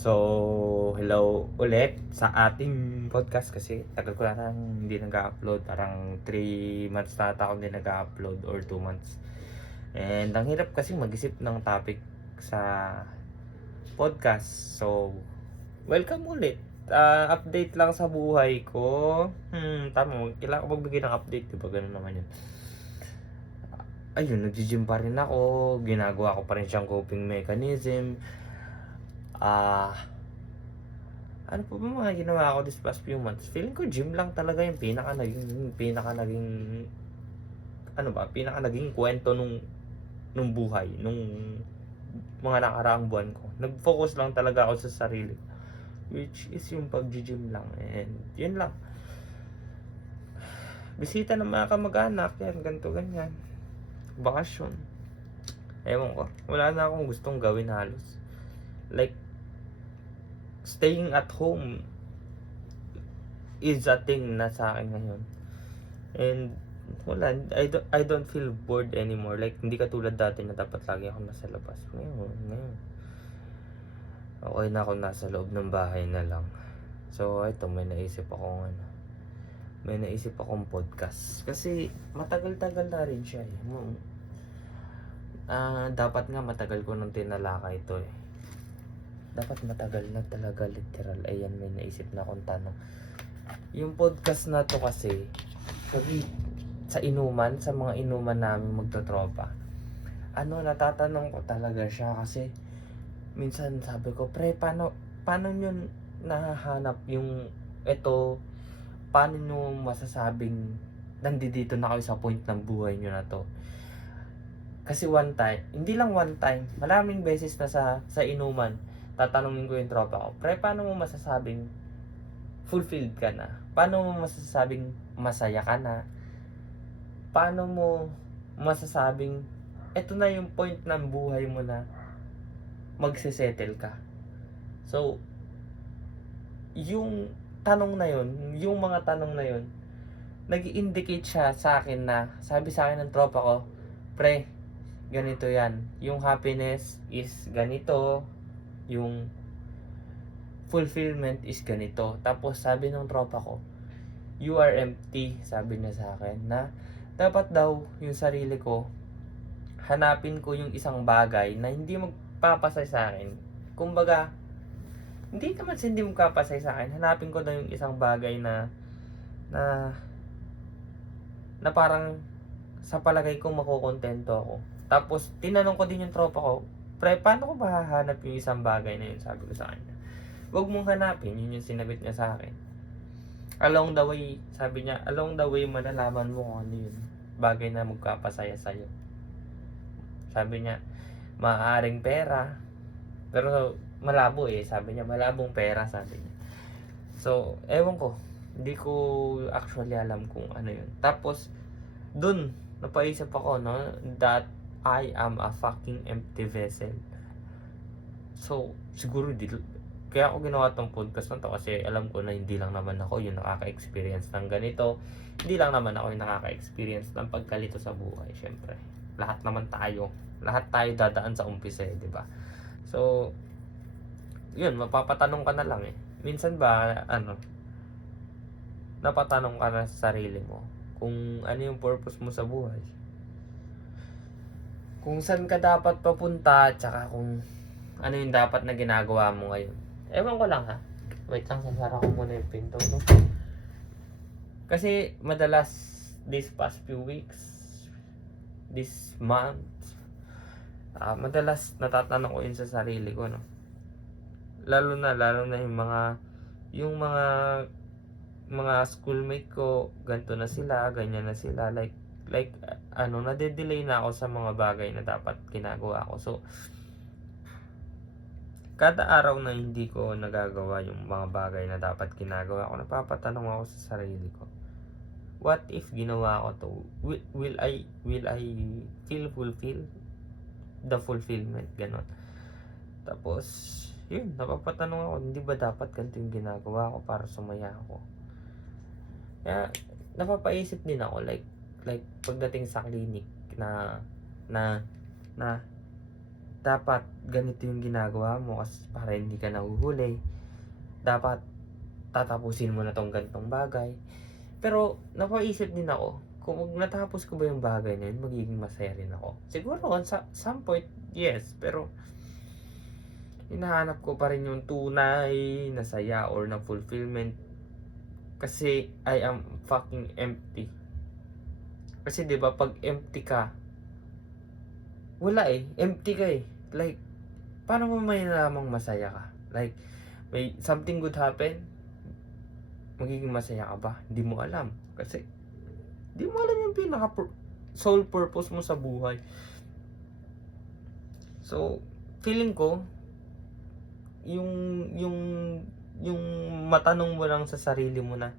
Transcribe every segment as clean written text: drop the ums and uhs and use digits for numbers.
So, hello ulit sa ating podcast kasi tagal ko na hindi nag-upload. Parang 3 months na ata ako hindi nag-upload or 2 months. And ang hirap kasi mag-isip ng topic sa podcast. So, welcome ulit. Update lang sa buhay ko. Tama. Kailangan ko magbigay ng update. Diba? Ganun naman yun. Ayun, nag-gym pa rin ako. Ginagawa ko pa rin siyang coping mechanism. Ano pa ba mga ginawa ko this past few months? Feeling ko gym lang talaga yung pinaka naging pinaka naging kwento nung buhay, nung mga nakaraang buwan ko. Nag-focus lang talaga ako sa sarili, which is yung pag-gym lang, and yun lang. Bisita ng mga kamag-anak, yan, ganito, ganyan. Bakasyon. Ewan ko, wala na akong gustong gawin halos. Like, staying at home is a thing na sa akin ngayon. And wala, I don't feel bored anymore. Like, hindi katulad dati na dapat lagi ako nasa labas. Ngayon. Okay na ako nasa loob ng bahay na lang. So, ito, may naisip akong podcast. Kasi, matagal-tagal na rin siya eh. Dapat nga matagal ko nang tinalakay ito eh. Dapat matagal na talaga, literal. Ayan, may naisip na akong tanong. Yung podcast na to kasi, sa mga inuman namin magtotropa, natatanong ko talaga siya kasi minsan sabi ko, pre, paano nyo nahahanap yung paano nyo masasabing nandito na kayo sa point ng buhay nyo na to? Kasi one time, hindi lang one time, maraming beses na sa inuman, tatanungin ko yung tropa ko, pre, paano mo masasabing fulfilled ka na? Paano mo masasabing masaya ka na? Paano mo masasabing eto na yung point ng buhay mo na magse-settle ka? So, yung mga tanong na yun, nag-indicate siya sa akin na, sabi sa akin ng tropa ko, pre, ganito yan. Yung happiness is ganito, yung fulfillment is ganito. Tapos sabi ng tropa ko, you are empty, sabi niya sa akin, na dapat daw yung sarili ko, hanapin ko yung isang bagay na hindi magpapasay sa akin. Kumbaga, hindi naman sa hindi magpapasay sa akin, hanapin ko daw yung isang bagay na parang sa palagay ko makukontento ako. Tapos, tinanong ko din yung tropa ko, pre, paano ko ba hahanap yung isang bagay na yun? Sabi ko sa kanya, huwag mong hanapin, yun yung sinagot niya sa akin. Along the way, malalaman mo kung ano yun, bagay na magpapasaya sa'yo. Sabi niya, maaaring pera, pero malabo eh, sabi niya, malabong pera, sabi niya. So, ewan ko, hindi ko actually alam kung ano yun. Tapos, dun, napaisip ako, no, that I am a fucking empty vessel. So, siguro kaya ako ginawa tong podcast na to kasi alam ko na hindi lang naman ako yung nakaka-experience ng ganito. Hindi lang naman ako yung nakaka-experience ng pagkalito sa buhay, syempre. Lahat tayo dadaan sa umpisa, eh, 'di ba? So, 'yun, mapapatanong ka na lang eh. Minsan ba napatanong ka na sa sarili mo kung ano yung purpose mo sa buhay? Kung saan ka dapat papunta, tsaka kung ano yung dapat na ginagawa mo ngayon. Ewan ko lang ha. Wait lang, sasara ko muna yung pinto, no? Kasi madalas, this past few weeks, this month, madalas natatanong ko yun sa sarili ko, no? Lalo na yung mga schoolmate ko, ganito na sila, ganyan na sila, like, nade-delay na ako sa mga bagay na dapat ginagawa ko. So, kada araw na hindi ko nagagawa yung mga bagay na dapat ginagawa ko, napapatanong ako sa sarili ko, what if ginawa ko to? Will I feel fulfilled? The fulfillment, ganon. Tapos, yun, napapatanong ako, hindi ba dapat ganito yung ginagawa ko para sumaya ako? Kaya, napapaisip din ako, like pagdating sa clinic na dapat ganito yung ginagawa mo kasi para hindi ka nahuhuli. Dapat tatapusin mo na tong ganitong bagay. Pero napaisip din ako, kung natapos ko ba yung bagay na yun, magiging masaya rin ako. Siguro on some point, yes. Pero hinahanap ko pa rin yung tunay na saya or na fulfillment. Kasi I am fucking empty. Kasi 'di ba pag empty ka, wala eh, empty ka eh. Like, paano mo may nalamang masaya ka? Like, may something good happen, magiging masaya ka ba? Hindi mo alam. Kasi, hindi mo alam yung soul purpose mo sa buhay. So, feeling ko, yung, yung, yung matanong mo lang sa sarili mo na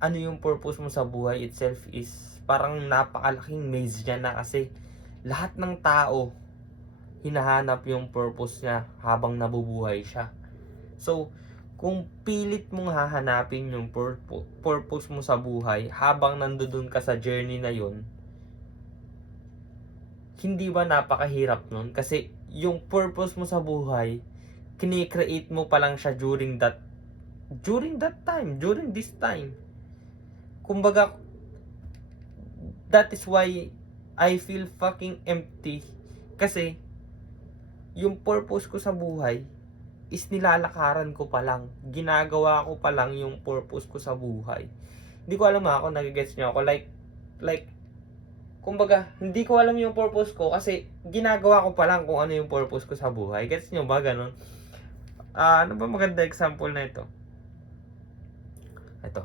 ano yung purpose mo sa buhay itself is parang napakalaking maze niya na kasi lahat ng tao hinahanap yung purpose niya habang nabubuhay siya. So, kung pilit mong hahanapin yung purpose mo sa buhay habang nandoon ka sa journey na yun, hindi ba napakahirap nun? Kasi yung purpose mo sa buhay, kini-create mo pa lang siya during this time. Kumbaga, that is why I feel fucking empty. Kasi, yung purpose ko sa buhay is nilalakaran ko pa lang. Ginagawa ko pa lang yung purpose ko sa buhay. Hindi ko alam ako, nagigets nyo ako. Like, kumbaga, hindi ko alam yung purpose ko kasi ginagawa ko pa lang kung ano yung purpose ko sa buhay. Gets nyo ba? Ganun. Ano ba maganda example na ito? Ito.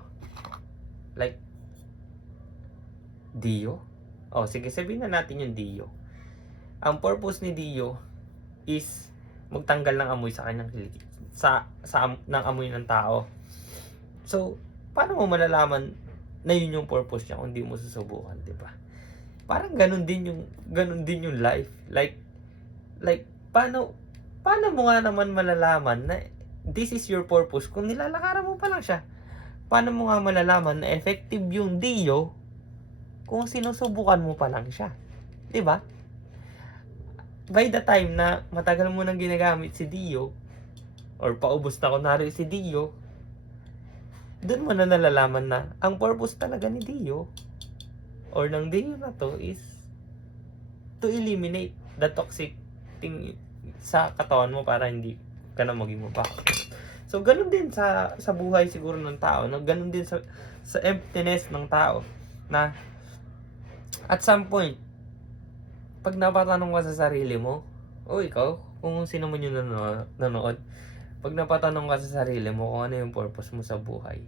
Like, Dio. Sige, sabihin na natin yung Dio. Ang purpose ni Dio is magtanggal ng amoy sa kanyang kilikit. Ng amoy ng tao. So, paano mo malalaman na yun yung purpose niya kung hindi mo susubukan, di ba? Parang ganun din yung life. Like paano mo nga naman malalaman na this is your purpose kung nilalakaran mo pa lang siya? Paano mo nga malalaman na effective yung Dio kung sinusubukan mo pa lang siya? 'Di ba? By the time na matagal mo nang ginagamit si Dio or paubos na kunwari si Dio, doon mo na nalalaman na ang purpose talaga ni Dio or ng Dio na to is to eliminate the toxic thing sa katawan mo para hindi ka na maging mababa. So, ganun din sa buhay siguro ng tao. No? Ganun din sa emptiness ng tao. Na, at some point, pag napatanong ka sa sarili mo, o ikaw, kung sino man yung nanood, pag napatanong ka sa sarili mo kung ano yung purpose mo sa buhay,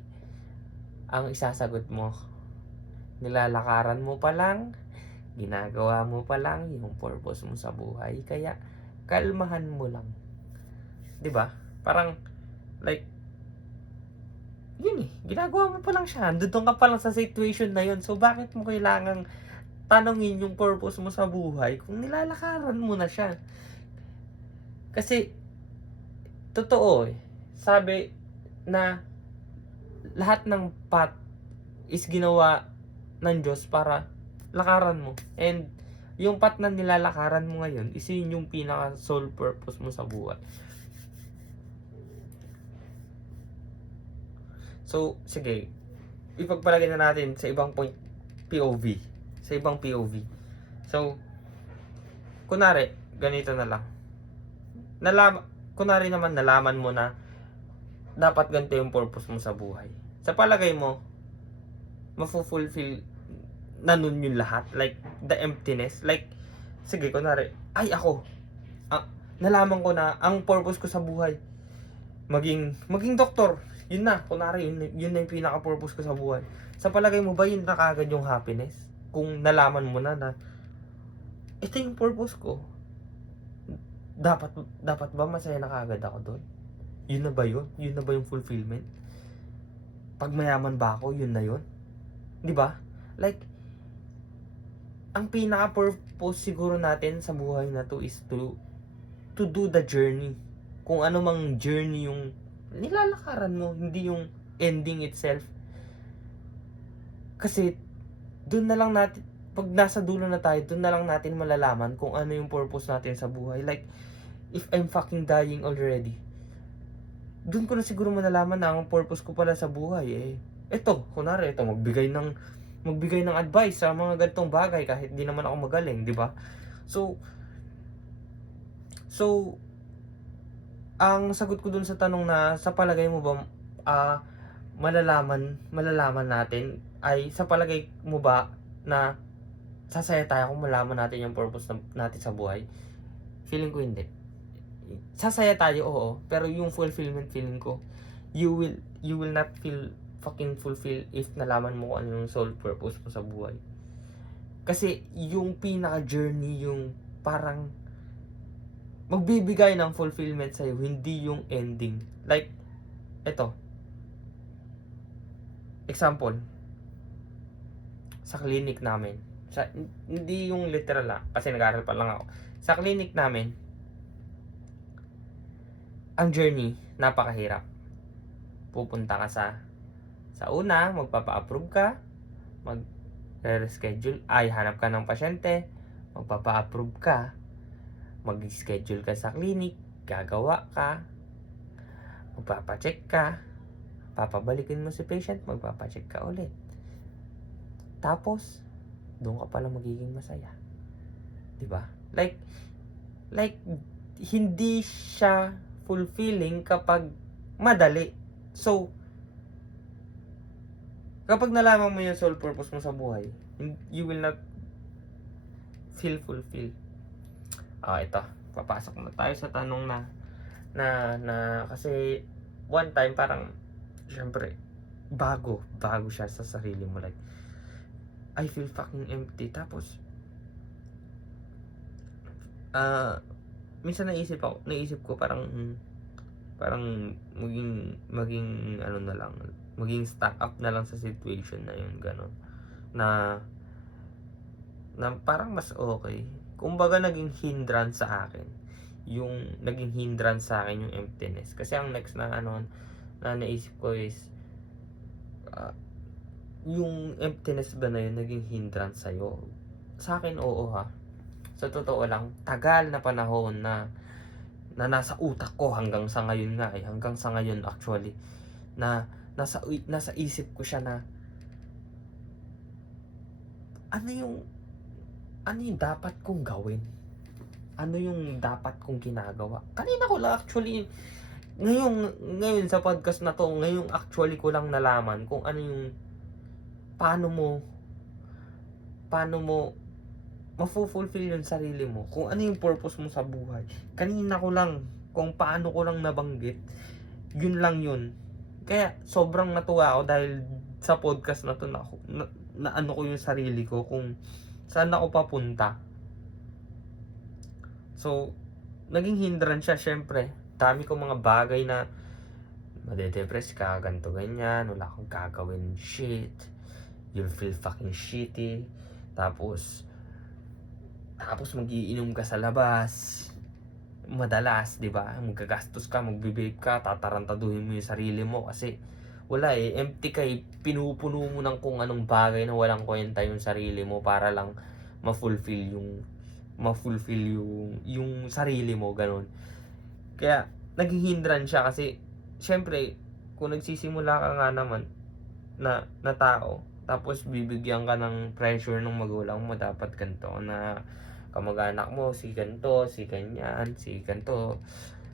ang isasagot mo, nilalakaran mo pa lang, ginagawa mo pa lang yung purpose mo sa buhay. Kaya, kalmahan mo lang. 'Di ba? Parang like yun ginagawa mo pa lang siya. Doon ka pa lang sa situation na yun. So bakit mo kailangang tanongin yung purpose mo sa buhay kung nilalakaran mo na siya? Kasi totoo sabi na lahat ng path is ginawa ng Diyos para lakaran mo. And yung path na nilalakaran mo ngayon is yun yung pinaka sole purpose mo sa buhay. So, sige, ipagpalagay na natin sa ibang POV. Sa ibang POV. So, kunwari, ganito na lang. Kunwari naman nalaman mo na dapat ganito yung purpose mo sa buhay. Sa palagay mo, mafulfill na nun yung lahat? Like, the emptiness? Like, sige, kunwari, nalaman ko na ang purpose ko sa buhay, maging doktor. Yun na, kunwari, yun na yung pinaka-purpose ko sa buhay. Sa palagay mo ba yun na kagad yung happiness? Kung nalaman mo na ito yung purpose ko, dapat ba masaya na kagad ako doon? Yun na ba yun? Yun na ba yung fulfillment? Pag mayaman ba ako, yun na yun? Di ba? Like, ang pinaka-purpose siguro natin sa buhay na to is to do the journey. Kung ano mang journey yung nilalakaran mo, hindi yung ending itself. Kasi doon na lang natin pag nasa dulo na tayo, doon na lang natin malalaman kung ano yung purpose natin sa buhay. Like, if I'm fucking dying already, doon ko na siguro malalaman na ang purpose ko pala sa buhay eh. Ito, kunwari, ito, magbigay ng advice sa mga ganitong bagay kahit di naman ako magaling, di ba? So, ang sagot ko dun sa tanong na sa palagay mo ba malalaman natin ay sa palagay mo ba na sasaya tayo kung malaman natin yung purpose natin sa buhay? Feeling ko hindi. Sasaya tayo, oo, pero yung fulfillment feeling ko, you will not feel fucking fulfilled if nalaman mo kung ano yung sole purpose mo sa buhay. Kasi yung pinaka journey, yung parang magbibigay ng fulfillment sa'yo, hindi yung ending. Like, eto, example, sa clinic namin, hindi yung literal kasi nag-aaral pa lang ako. Sa clinic namin, ang journey, napakahirap. Pupunta ka sa una, magpapa-approve ka, mag-reschedule, hanap ka ng pasyente, magpapa-approve ka, mag-schedule ka sa clinic, gagawa ka, magpapacheck ka, papabalikin mo si patient, magpapacheck ka ulit. Tapos, doon ka pala magiging masaya. 'Di ba? Like hindi siya fulfilling kapag madali. So, kapag nalaman mo yung sole purpose mo sa buhay, you will not feel fulfilled. Ito, papasok na tayo sa tanong na kasi one time parang syempre bago siya sa sarili mo, like I feel fucking empty. Tapos minsan naisip ko parang maging ano na lang, maging stuck up na lang sa situation na yun, ganun, na parang mas okay. Kumbaga naging hindrance sa akin yung emptiness. Kasi ang next na naisip ko is yung emptiness ba na yun naging hindrance sa'yo? Sa akin, oo ha. Sa totoo lang, tagal na panahon na nasa utak ko hanggang sa ngayon actually, na nasa isip ko siya na ano yung dapat kong gawin? Ano yung dapat kong ginagawa? Kanina ko lang actually, ngayon sa podcast na to, ngayon actually ko lang nalaman kung ano yung paano mo mafulfill yung sarili mo, kung ano yung purpose mo sa buhay. Kanina ko lang, kung paano ko lang nabanggit, yun lang yun. Kaya sobrang natuwa ako dahil sa podcast na to na ano ko yung sarili ko, kung saan ako papunta. So, naging hindrance siya, syempre. Dami kong mga bagay na madedepress ka, ganito ganyan, wala kang gagawin, shit. You'll feel fucking shitty. Tapos magiinom ka sa labas. Madalas, 'di ba? Magagastos ka, magbe-vape ka, tatarantaduhin mo yung sarili mo kasi wala empty ka pinupuno mo ng kung anong bagay na walang kwenta yung sarili mo para lang ma-fulfill yung sarili mo, ganun. Kaya naging hindrance siya kasi syempre kung nagsisimula ka nga naman na tao, tapos bibigyan ka ng pressure ng magulang mo, dapat ganito, na kamag-anak mo si ganito, si ganyan, si ganito,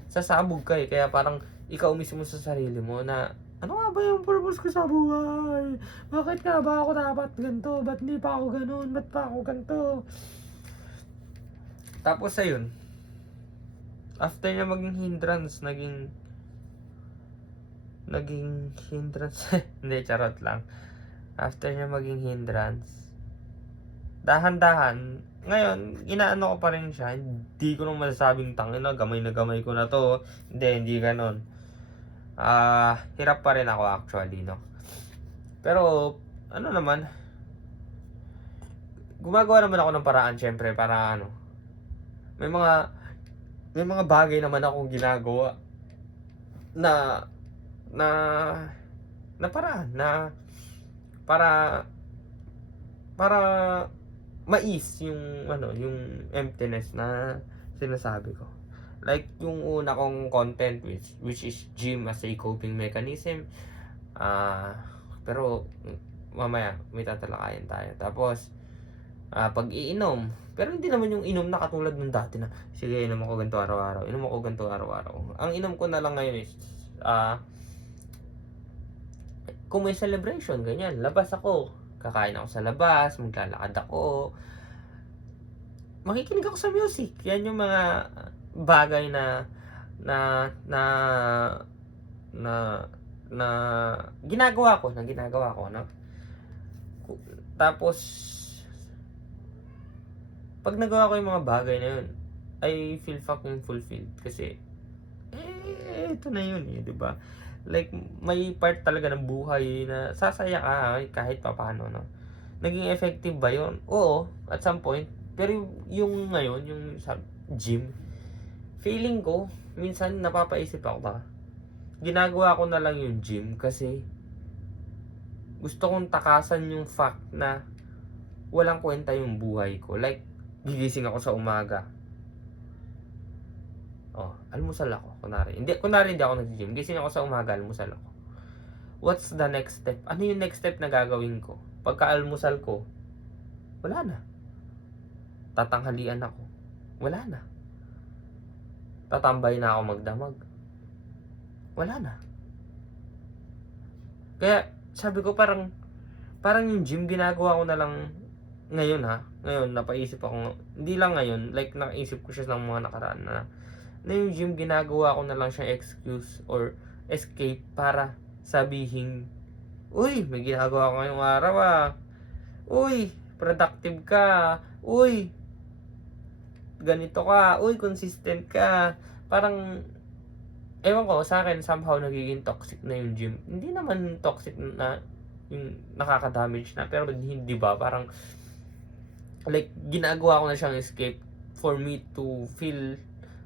sasabog ka kaya parang ikaw mismo sa sarili mo na ano nga ba yung purpose ko sa buhay? Bakit nga ba ako dapat ganito? Ba't hindi pa ako ganun? Ba't pa ako ganito? Tapos ayun, after niya maging hindrance, naging hindrance hindi, charot lang. After niya maging hindrance, dahan-dahan, ngayon, inaano ko pa rin siya. Hindi ko nung masasabing tangina, gamay na gamay ko na to. Hindi ganon. Hirap pa rin ako actually, no? Pero, ano naman, gumagawa naman ako ng paraan, syempre, para may mga bagay naman akong ginagawa na paraan na para mais yung yung emptiness na sinasabi ko. Like yung una kong content which is gym as a coping mechanism. Pero mamaya may tatalakayin tayo. Tapos pag-iinom. Pero hindi naman yung inom na katulad nung dati na sige inom ako ganito araw-araw. Inom ako ganito araw-araw. Ang inom ko na lang ngayon is kung may celebration, ganyan, labas ako. Kakain ako sa labas, maglalakad ako, makikinig ako sa music. Yan yung mga bagay na na na na na ginagawa ko, no? Tapos pag nagawa ko yung mga bagay na yun, I feel fucking fulfilled kasi ito na yun, 'di ba? Like may part talaga ng buhay na sasaya ka kahit papaano, no? Naging effective ba yun? Oo, at some point. Pero yung ngayon, yung sa gym, feeling ko, minsan napapaisip ako ba, ginagawa ko na lang yung gym kasi gusto kong takasan yung fact na walang kwenta yung buhay ko. Like, gigising ako sa umaga. Almusal ako, kunwari hindi ako nag-gym. Gising ako sa umaga, almusal ako. What's the next step? Ano yung next step na gagawin ko? Pagka-almusal ko, wala na. Tatanghalian ako, wala na. Tatambay na ako magdamag, wala na. Kaya sabi ko parang yung gym ginagawa ko na lang ngayon Ngayon napaisip ako, hindi lang ngayon, like naisip ko siya ng mga nakaraan na yung gym ginagawa ko na lang siyang excuse or escape para sabihin, uy, may ginagawa ko ngayong araw uy, productive ka, uy, ganito ka, uy, consistent ka. Parang ewan ko, sa akin somehow nagiging toxic na yung gym. Hindi naman toxic na yung nakaka-damage na, pero hindi ba parang like ginagawa ko na siyang escape for me to feel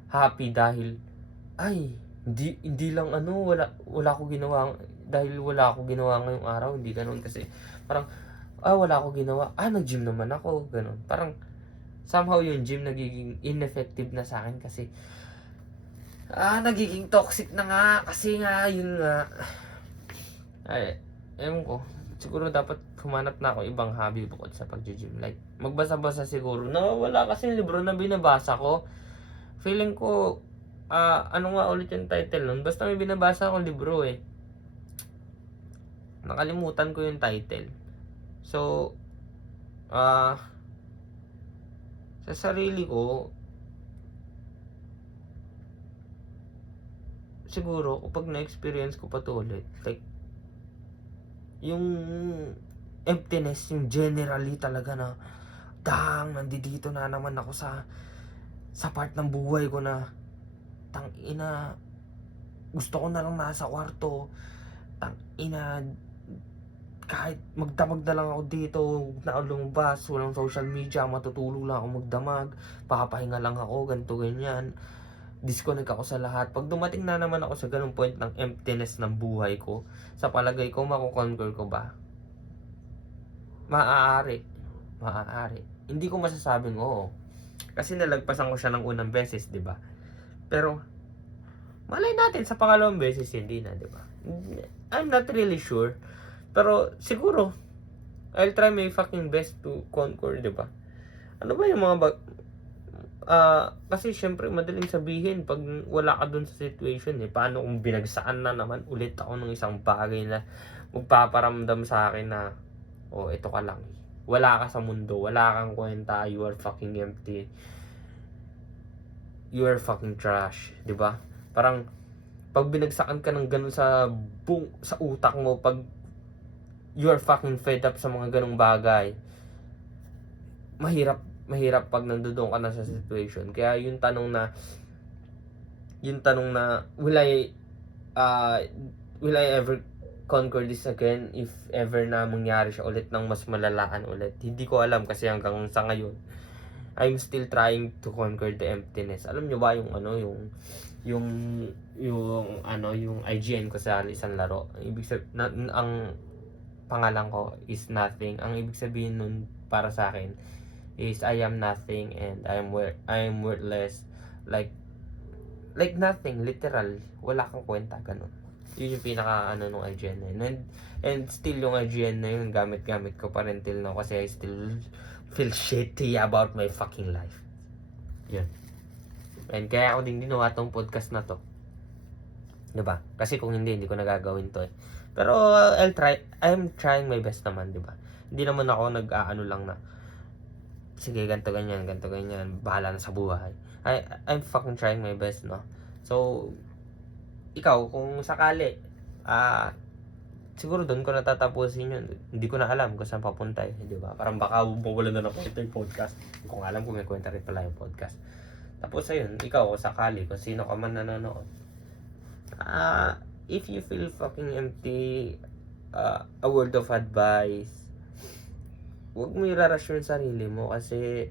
happy dahil hindi lang wala ako ginawa dahil wala ako ginawa ngayong araw, hindi ganoon kasi parang wala ako ginawa, nag-gym naman ako, ganoon. Parang somehow yung gym nagiging ineffective na sa akin kasi nagiging toxic na nga kasi yun nga ewan ko, siguro dapat humanap na ako ibang hobby bukod sa pag-gym. Like magbasa-basa siguro. Wala kasi libro na binabasa ko. Feeling ko, ano nga ulit yung title nun? Basta may binabasa akong libro Nakalimutan ko yung title. So, sa sarili ko, siguro, kapag na-experience ko pa to ulit, like, yung emptiness, yung generally talaga na, nandito na naman ako sa part ng buhay ko na tangina, gusto ko na lang nasa kwarto, tangina, kahit magdamag na lang ako dito, na lumabas, walang social media, matutulog lang ako magdamag, papahinga lang ako, ganito ganyan, disconnect ako sa lahat. Pag dumating na naman ako sa ganung point ng emptiness ng buhay ko, sa palagay ko makukonquer ko ba? Maaari. Hindi ko masasabing oo. Kasi nalagpasan ko siya ng unang beses, 'di ba? Pero malay natin sa pangalawang beses hindi na, 'di ba? I'm not really sure. Pero siguro I'll try my fucking best to conquer, 'di ba? Ano ba yung mga kasi syempre madaling sabihin pag wala ka dun sa situation paano kung binagsaan na naman ulit ako ng isang bagay na magpaparamdam sa akin na ito ka lang. Wala ka sa mundo, wala kang kwenta, you are fucking empty. You are fucking trash, 'di ba? Parang pag binagsakan ka ng ganun sa utak mo, pag you are fucking fed up sa mga ganung bagay, mahirap pag nandoon ka na sa situation. Kaya yung tanong na will I ever conquer this again if ever na mangyari siya ulit ng mas malalaan ulit? Hindi ko alam kasi hanggang sa ngayon I'm still trying to conquer the emptiness. Alam nyo ba yung yung IGN ko sa isang laro? Ibig sabihin, ang pangalan ko is nothing. Ang ibig sabihin nun para sa akin is I am nothing and I am worthless, like nothing, literal, wala kang kwenta, ganun. Yun yung pinaka nung IGN na yun. And still yung IGN na yun, gamit ko pa rin till now kasi I still feel shitty about my fucking life. Yun. And kaya ako din ginawa tong podcast na to. Diba? Kasi kung hindi ko nagagawin to eh. Pero I'm trying my best naman, diba? Hindi naman ako nag-aano lang na sige, ganto ganyan, bahala na sa buhay. I'm fucking trying my best, no? So, ikaw, kung sakali, siguro doon ko natatapusin yun. Hindi ko na alam kung saan papunta eh, di ba? Parang baka mawala na ng kwenta yung podcast. Hindi ko alam kung may kwenta rin pala yung podcast. Tapos ayun, ikaw, kung sakali, kung sino ka man nanonood, if you feel fucking empty, a word of advice, huwag mo i-rush yung sarili mo kasi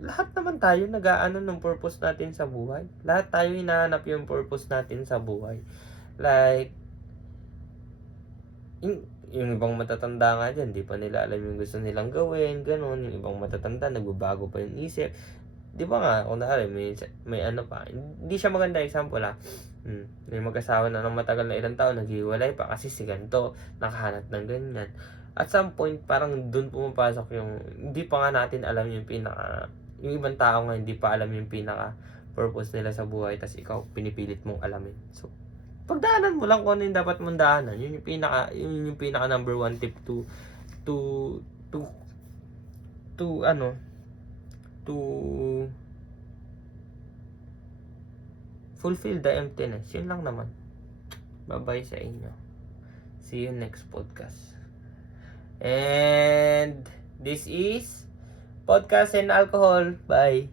lahat naman tayo nag-aano ng purpose natin sa buhay. Lahat tayo hinahanap yung purpose natin sa buhay. Like, yung ibang matatanda nga dyan, di pa nila alam yung gusto nilang gawin, ganun. Yung ibang matatanda, nagbabago pa yung isip. Di ba nga, kung may ano pa. Hindi siya maganda example may mag-asawa na ng matagal na ilang taon, naghiwalay pa kasi si ganito, nakahanap ng ganyan. At some point, parang dun pumapasok yung, hindi pa nga natin alam yung yung ibang tao nga hindi pa alam yung purpose nila sa buhay, tas ikaw, pinipilit mong alamin. So, pagdaanan mo lang kung ano yung dapat mong daanan. Yun yung pinaka number one tip to fulfill the emptiness. Yun lang naman. Bye-bye sa inyo. See you next podcast. And this is Podcast and Alcohol. Bye.